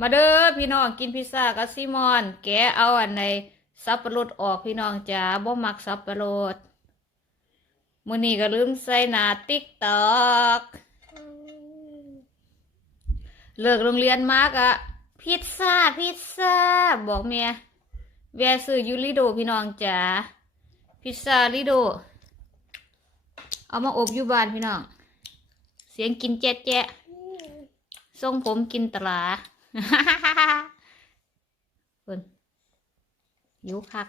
มาเด้อพี่น้องกินพิซซ่ากับซิมอน แกเอาอันในสับปะรดออกพี่น้องจ๋าบ่มักสับปะรดมื้อนี้ก็ลืมใส่หน้าติ๊กตอกเลิกโรงเรียนมากอะพิซซ่าพิซซ่าบอกเมียแวซื้ออยูริโดพี่น้องจ๋าพิซซ่าลิโด เอามาอบอยู่บ้านพี่น้อง เสียงกินแจ๊ะแจ๊ะทรงผมกินตลา เพิ่นหิวคัก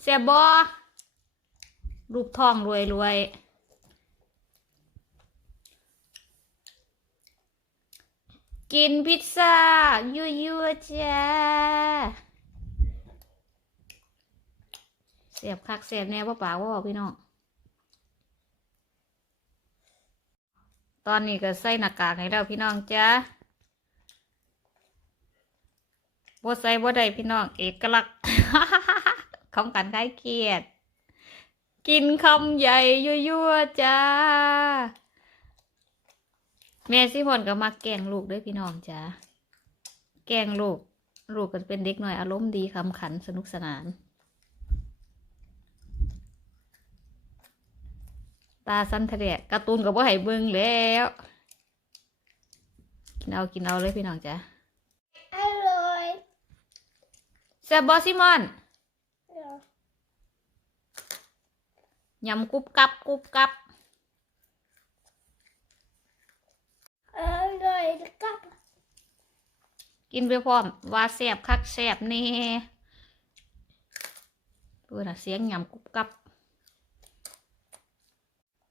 เสียบอรูปทองรวยรวยกินพิซซ่ายั่วยั่วจ้าเสียบคักเสียบแน่ว่าปากว่าพี่น้องตอนนี้ก็ใส่หน้ากากให้แล้วพี่น้องจ้า บ่ใส่บ่ได้พี่น้อง เอกลักษณ์ของการคลายเครียด กินคำใหญ่ยั่วๆจ้า แม่สิพนก็มาแกงลูกด้วยพี่น้องจ้า แกงลูก ลูกก็เป็นเด็กหน่อยอารมณ์ดีคำขันสนุกสนาน ตาสั้นทะเลการ์ตูนกับว่าให้เบิ่งแล้ว กินเอากินเอาเลยพี่น้องจ้ะ อร่อย แซ่บบอซิมอนยำกรุบกรับกรุบกรับอร่อยครับ กินไปพร้อม ว่าแซ่บคักแซ่บแนี่ดูนะเสียงยำกรุบกรับ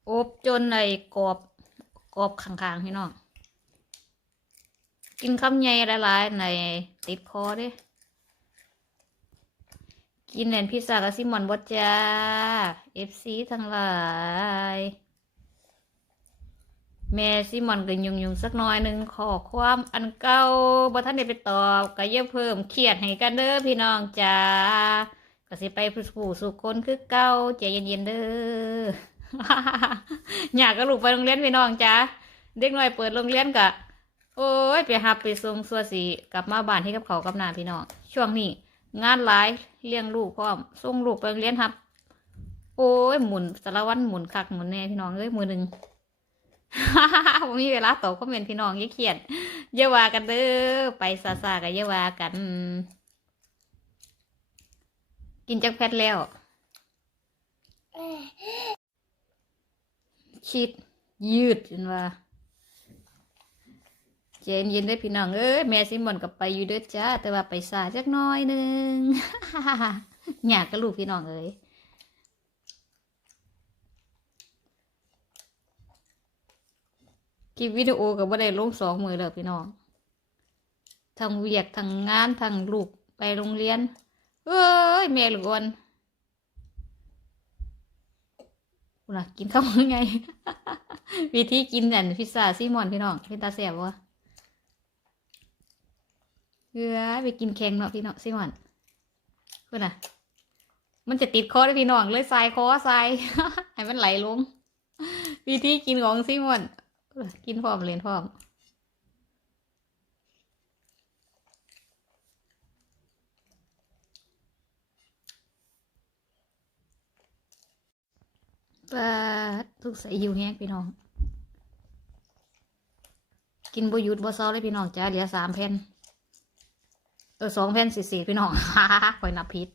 อบจนในกรอบกรอบข้างๆพี่น้อง กินคำใหญ่หลายๆในติดคอเด้ กินแหนพิซซ่ากับซิมอนบดจ้าเอฟซีทั้งหลาย แม่ซิมอนก็ยุ่งยุ่งสักหน่อยหนึ่งขอความอันเก่าบ่ท่านได้ไปตอบก็เยอะเพิ่มเครียดให้กันเด้อพี่น้องจ้าก็สิไปผู้สุคนคือเก่าใจเย็นๆเด้ออยากก็ลูกไปโรงเรียนพี่น้องจ้าเด็กน้อยเปิดโรงเรียนกะ โอ้ยไปหับไปส่งสัวสีกลับมาบ้านให้กับเขากับนาพี่น้องช่วงนี้ งานหลายเลี้ยงลูกพร้อมส่งลูกไปโรงเรียนครับ โอ้ยหมุนสารวันหมุนคักหมุนแน่พี่น้องเอ้ยมือหนึ่งผมมีเวลาตอบคอมเมนต์พี่น้องอย่าเครียดอย่าว่ากันเด้อไปซาซากันอย่าว่ากัน กินจักแพทแล้วคิดยืดจนว่า เจนเย็นได้อพี่น้องเอ้ยแม่ซิมอนกับไปอยู่เด้อจ้า แต่ว่าไปสาจักน้อยนึงอยากกับลูกพี่น้องเอ้ยคลิปวิดีโอกับว่าได้ลงสองมือเลยพี่น้องทั้งเวียกทั้งงานทั้งลูกไปโรงเรียน เอ้ยแม่หลวนคุณล่ะกินข้าวยังไง วิธีกินอันพิซซ่าซิมอนพี่น้องพี่ตาแสบวะ เอ้ยไปกินแข่งเนาะพี่น้องซิมอนคุณน่ะมันจะติดคอได้พี่น้องเลยใส่คอใส่ให้มันไหลลงวิธีกินของซิมอนกินพร้อมเล่นพร้อมปลาทุกใส่อยู่แห้งพี่น้อง กินบหยุดบ่เซาเลยพี่น้องจ้าเหลือสามแผ่น เออสองแผ่นสี่สี่พี่น้องคอยนับผิด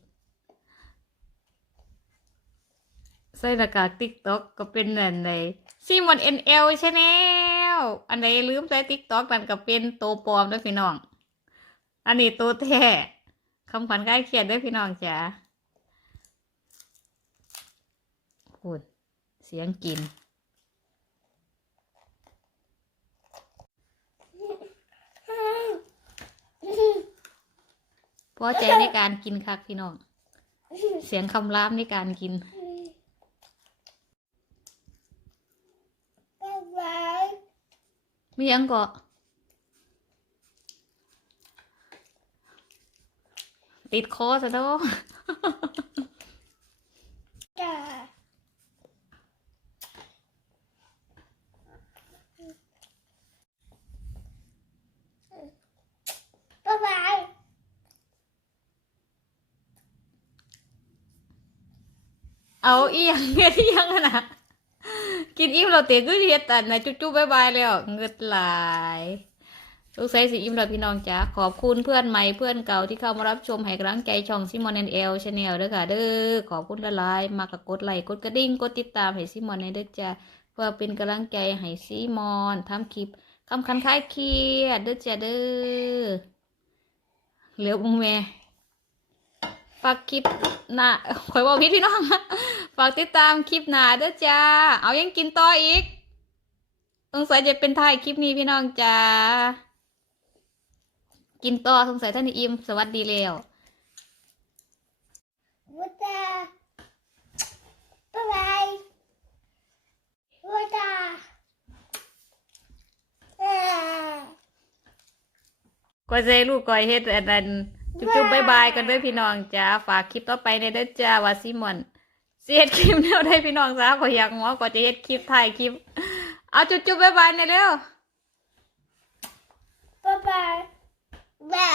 ใส่หน้ากากติ๊กต็อกก็เป็นอันในซีมอนเอ็นเอลชแนลอันใดลืมใส่ติ๊กต็อกนั่นก็เป็นตัวปลอมด้วยพี่น้อง อันนี้ตัวแท้คำขวัญใกล้เคียดด้วยพี่น้องจ้าพูดเสียงกิน พอใจในการกินคักพี่น้อง เสียงคำรามในการกินมียังก็ติดคอซะแล้วา เอาอีหยังเฮ็ดอีหยังอะนะกินอิ่มเราเตะก็เฮ็ดอันนะจุ๊บๆบายบายแล้วเงืดหลายลูกไซสิอิ่มแล้วพี่น้องจ๋าขอบคุณเพื่อนใหม่เพื่อนเก่าที่เข้ามารับชมให้กำลังใจช่องซิมอนแอนเอลชาแนลเด้อค่ะ เด้อขอบคุณละลายมากกดไลค์กดกระดิ่งกดติดตามให้ซิมอนในเด้อจ้าเพื่อเป็นกำลังใจให้ซิมอนทำคลิปคำคันคล้ายเครียดเด้อจ้าเด้อเหลือบุ้งแม่ฝากคลิปหน้าคอยบอกพี่พี่น้อง ฝากติดตามคลิปหน้าเด้อจ้า เอายังกินต่ออีกสงสัยจะเป็นท้ายคลิปนี้พี่น้องจ้า กินต่อสงสัยท่านอิ่มสวัสดีแล้ววัตาบ๊ายบายวัตาเอ่อก็ใจลูกก้อยเฮ็ดอันนั้นจุ๊บๆบายบายกันเด้วยพี่น้องจ้า ฝากคลิปต่อไปในเด้อจ้าว่าซิมอน สิเฮ็ดคลิปแนวได้พี่น้องจ้าขอยอยากหัวก็จะเฮ็ดคลิปถ่ายคลิป เอาจุ๊บๆบายบายในอยเร็ว บ๊ายบายแบะ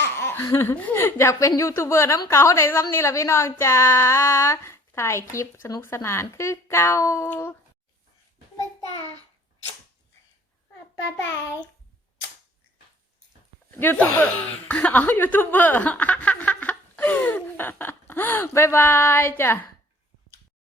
อยากเป็นยูทูบเบอร์น้ำเก่าได้ซ้ำนี่ล่ะพี่น้องจ้าถ่ายคลิปสนุกสนานคือเก่าวัตาบ๊ายบายยูทูบเบอร์เอายูทูบเบอร์บายบายจ้ะ